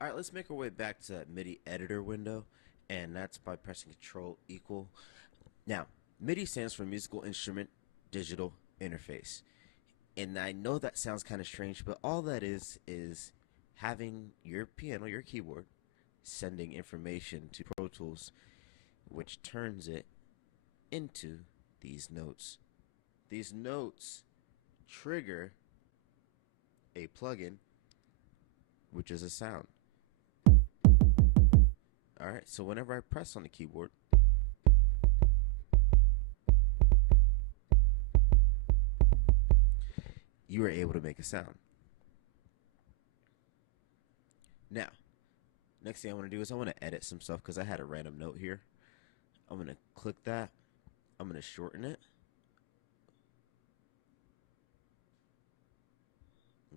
Alright, let's make our way back to that MIDI editor window, and that's by pressing Control equal. Now, MIDI stands for Musical Instrument Digital Interface. And I know that sounds kind of strange, but all that is having your piano, your keyboard, sending information to Pro Tools, which turns it into these notes. These notes trigger a plugin, which is a sound. Alright, so whenever I press on the keyboard, you are able to make a sound. Now, next thing I want to do is I want to edit some stuff because I had a random note here. I'm going to click that. I'm going to shorten it.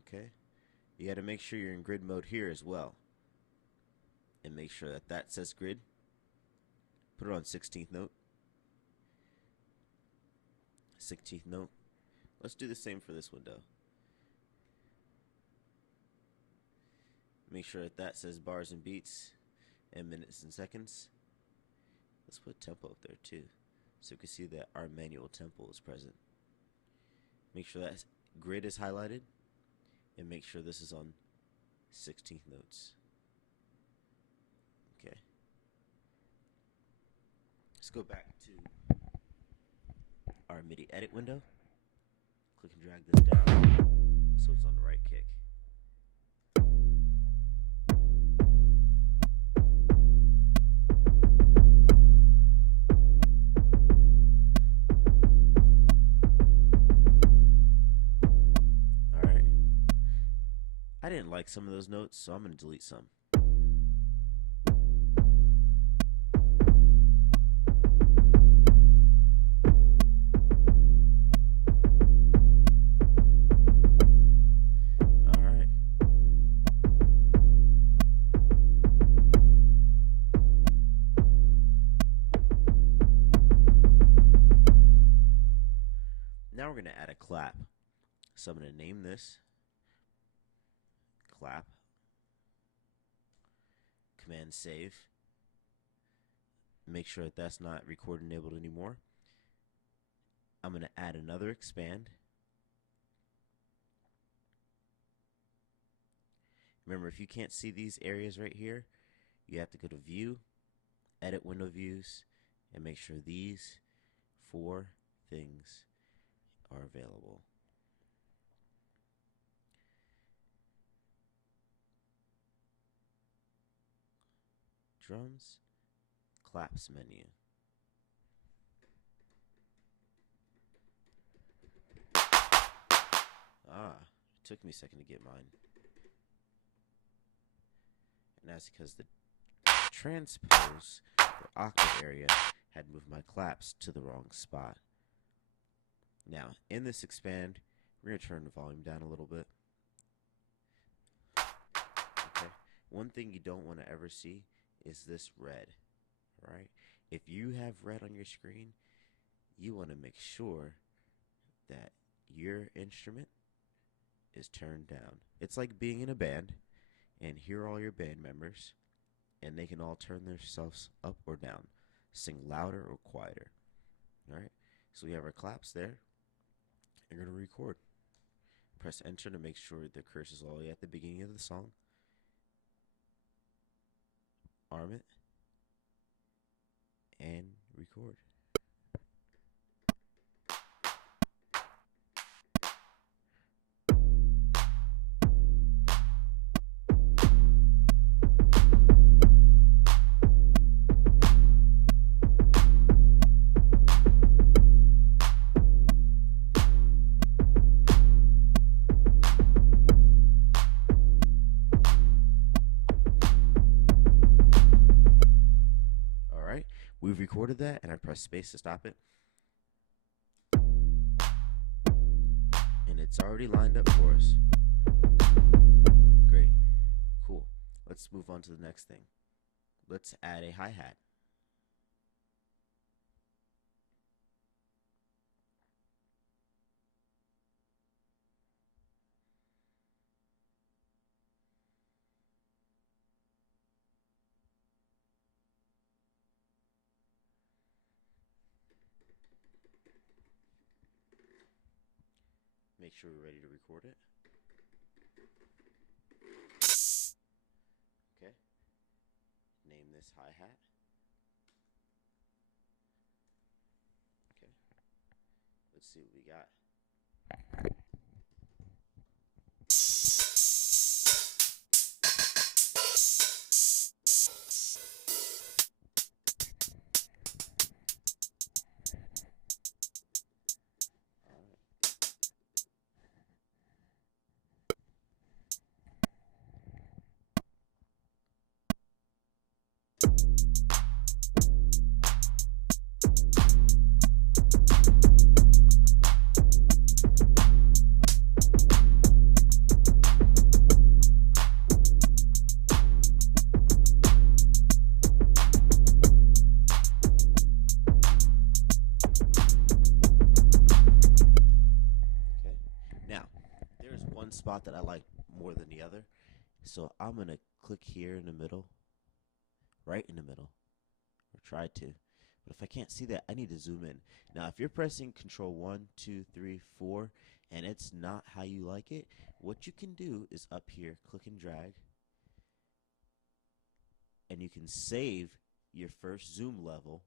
Okay. You got to make sure you're in grid mode here as well. And make sure that that says grid. Put it on 16th note. 16th note. Let's do the same for this window. Make sure that that says bars and beats and minutes and seconds. Let's put tempo up there too, so we can see that our manual tempo is present. Make sure that grid is highlighted, and make sure this is on 16th notes. Okay. Let's go back to our MIDI edit window. Click and drag this down so it's on the right kick. Alright. I didn't like some of those notes, so I'm going to delete some. Now we're going to add a clap. So I'm going to name this clap. Command save. Make sure that that's not record enabled anymore. I'm going to add another expand. Remember, if you can't see these areas right here, you have to go to View, Edit Window Views, and make sure these 4 things are available. Drums, claps menu. It took me a second to get mine. And that's because the transpose or octave area had moved my claps to the wrong spot. Now, in this expand, we're going to turn the volume down a little bit. Okay. One thing you don't want to ever see is this red, right? If you have red on your screen, you want to make sure that your instrument is turned down. It's like being in a band, and here are all your band members, and they can all turn themselves up or down, sing louder or quieter. All right, so we have our claps there. You're going to record. Press enter to make sure the cursor's all the way at the beginning of the song. Arm it and record. We've recorded that, and I press space to stop it. And it's already lined up for us. Great. Cool. Let's move on to the next thing. Let's add a hi-hat. make sure we're ready to record it. Okay. Name this hi-hat. Okay. Let's see what we got. Spot that I like more than the other, so I'm gonna click here in the middle, right in the middle, or try to, but if I can't see that, I need to zoom in. Now if you're pressing Control 1, 2, 3, 4 and it's not how you like it, what you can do is up here click and drag, and you can save your first zoom level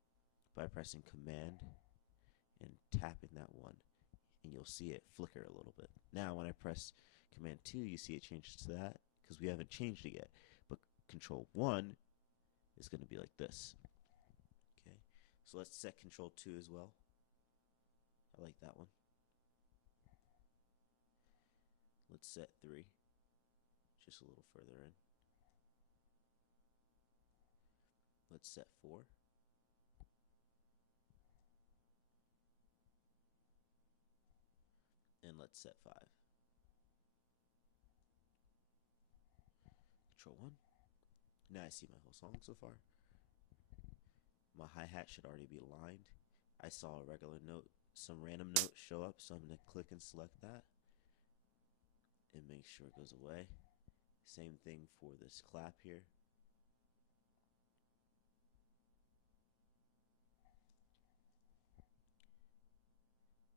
by pressing Command and tapping that one, and you'll see it flicker a little bit. Now when I press Command 2, you see it changes to that because we haven't changed it yet. But Control 1 is going to be like this. Okay, so let's set Control 2 as well. I like that one. Let's set 3, just a little further in. Let's set 4. And let's set 5. Control 1. Now I see my whole song so far. My hi-hat should already be aligned. I saw a regular note, some random note show up, so I'm going to click and select that and make sure it goes away. Same thing for this clap here.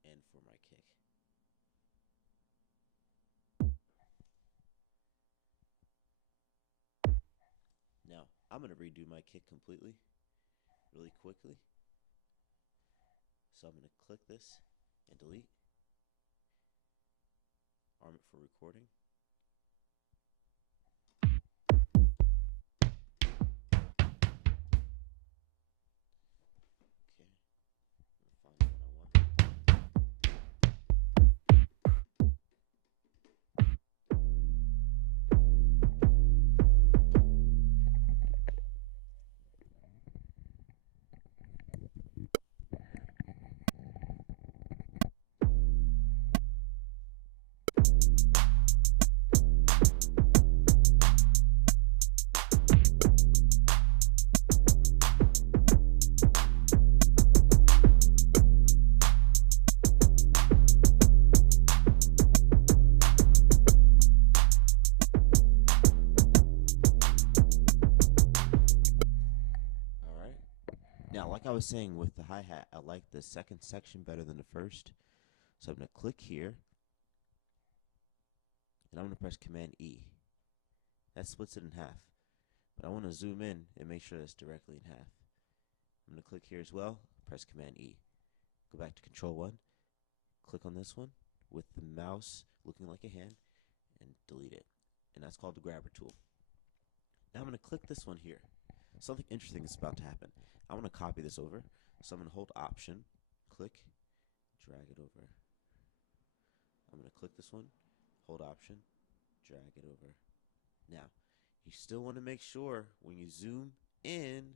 And for my kick. Now, I'm going to redo my kick completely, really quickly. So I'm going to click this and delete. Arm it for recording. Now, like I was saying with the hi-hat, I like the second section better than the first. So I'm going to click here, and I'm going to press Command E. That splits it in half. But I want to zoom in and make sure that's directly in half. I'm going to click here as well, press Command E. Go back to Control 1, click on this one with the mouse looking like a hand, and delete it. And that's called the grabber tool. Now I'm going to click this one here. Something interesting is about to happen. I want to copy this over, so I'm going to hold Option, click, drag it over. I'm going to click this one, hold Option, drag it over. Now, you still want to make sure when you zoom in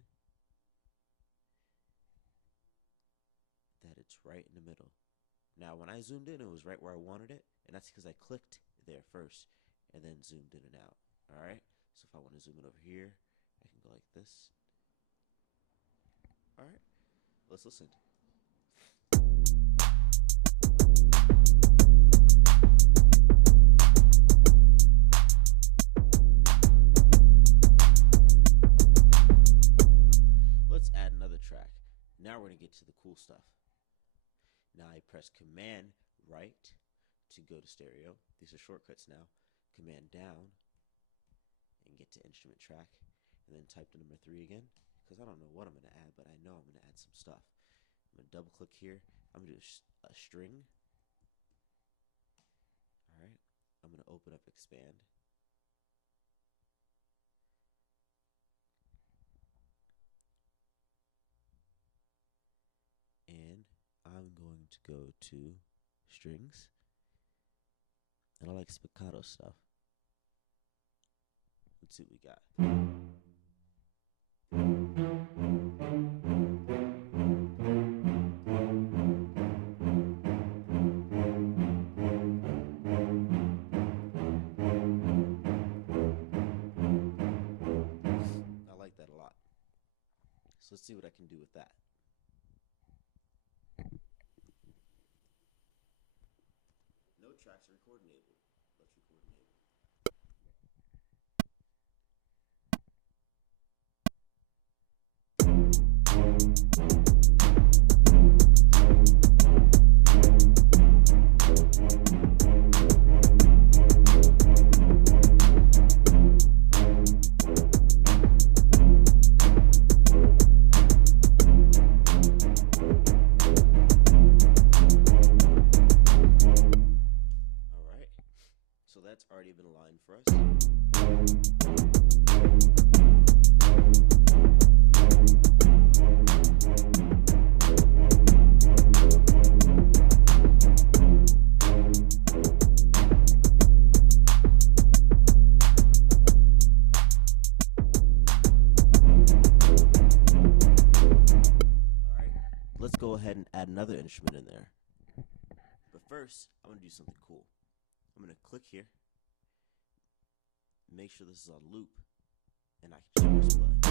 that it's right in the middle. Now, when I zoomed in, it was right where I wanted it, and that's because I clicked there first and then zoomed in and out. All right? So if I want to zoom it over here, I can go like this. All right, let's listen. Let's add another track. Now we're going to get to the cool stuff. Now I press Command right to go to stereo. These are shortcuts now. Command down and get to instrument track, and then type the number 3 again, because I don't know what I'm going to add, but I know I'm going to add some stuff. I'm going to double click here. I'm going to do a string. Alright, I'm going to open up expand. And I'm going to go to strings. And I like spiccato stuff. Let's see what we got. I like that a lot. So let's see what I can do with that. No tracks are record enabled. Let's record enable. So that's already been aligned for us. Alright, let's go ahead and add another instrument in there. But first, I'm going to do something cool. I'm going to click here, make sure this is on loop, and I can just press play.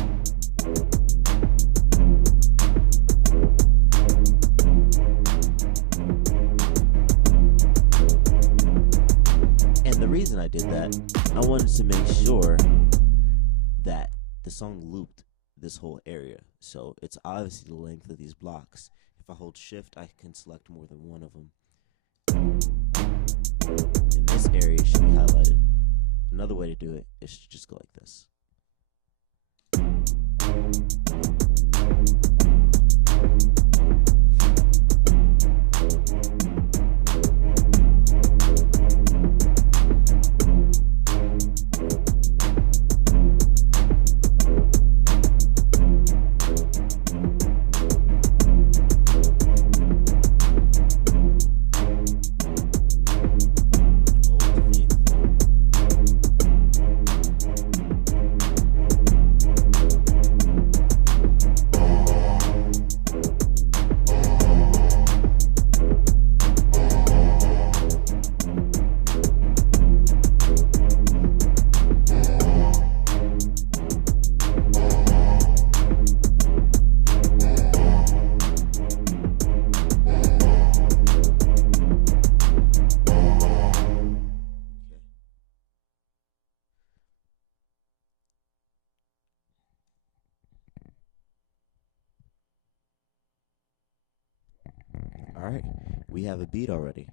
And the reason I did that, I wanted to make sure that the song looped this whole area. So it's obviously the length of these blocks. If I hold shift, I can select more than one of them. In this area, it should be highlighted. Another way to do it is to just go like this. Alright, we have a beat already.